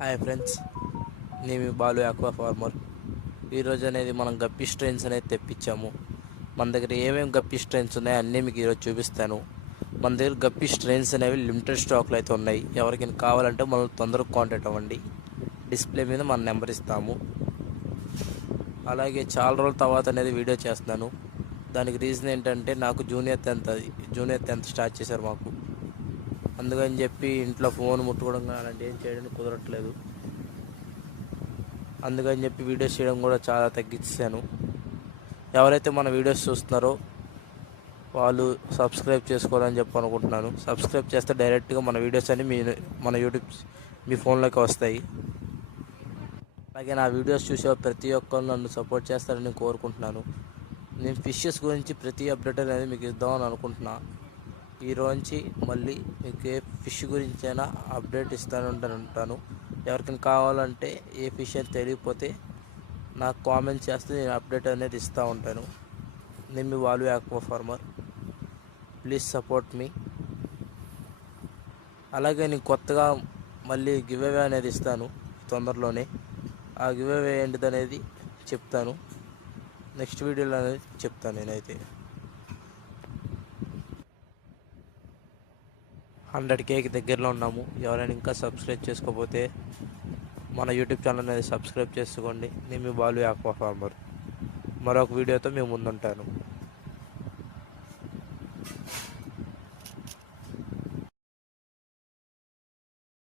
Hi friends, నేను మీ Balu aqua farmer. ఈరోజు అనేది మనం గప్పి స్ట్రెయిన్స్ అనేది తెప్పించాము. మన దగ్గర ఏమేమి గప్పి స్ట్రెయిన్స్ ఉన్నాయో అన్నీ మీకు ఈరోజు చూపిస్తాను. మన దగ్గర గప్పి స్ట్రెయిన్స్ అనేవి లిమిటెడ్ స్టాక్లో అయితే ఉన్నాయి. ఎవరికైనా కావాలంటే మనం తొందరగా కాంటాక్ట్ అవ్వండి. డిస్ప్లే మీద మన నెంబర్ ఇస్తాము. అలాగే చాలా రోజుల తర్వాత అనేది వీడియో చేస్తున్నాను. దానికి రీజన్ ఏంటంటే నాకు జూనియర్ 10th స్టార్ట్ చేశారు మాకు. అందుకని చెప్పి ఇంట్లో ఫోన్ ముట్టుకోవడం కానీ అలాంటివి ఏం చేయడానికి కుదరట్లేదు. అందుకని చెప్పి వీడియోస్ చేయడం కూడా చాలా తగ్గించాను. ఎవరైతే మన వీడియోస్ చూస్తున్నారో వాళ్ళు సబ్స్క్రైబ్ చేసుకోవాలని చెప్పి అనుకుంటున్నాను. సబ్స్క్రైబ్ చేస్తే డైరెక్ట్గా మన వీడియోస్ అన్ని మన యూట్యూబ్ మీ ఫోన్లోకి వస్తాయి. అలాగే నా వీడియోస్ చూసే ప్రతి ఒక్కరు నన్ను సపోర్ట్ చేస్తారని కోరుకుంటున్నాను. నేను ఫిషెస్ గురించి ప్రతి అప్డేట్ అనేది మీకు ఇద్దామని అనుకుంటున్నా. ఈరోజు మళ్ళీ మీకు ఏ ఫిష్ గురించి అయినా అప్డేట్ ఉంటాను. ఎవరికైనా కావాలంటే ఏ ఫిష్ అని తెలియకపోతే నాకు కామెంట్ చేస్తే నేను అప్డేట్ అనేది ఇస్తూ ఉంటాను. నేను మీ Balu aqua farmer. Please support me. అలాగే నేను కొత్తగా మళ్ళీ గివ్ అవే అనేది ఇస్తాను తొందరలోనే. ఆ గివ్ అవే ఏంటిది అనేది చెప్తాను, నెక్స్ట్ వీడియోలో అనేది చెప్తాను. నేనైతే 100Kకి దగ్గరలో ఉన్నాము. ఎవరైనా ఇంకా సబ్స్క్రైబ్ చేసుకోకపోతే మన యూట్యూబ్ ఛానల్ అనేది సబ్స్క్రైబ్ చేసుకోండి. నేను మీ బాలు ఆక్వా ఫార్మర్. మరొక వీడియోతో మేము ముందుంటాను.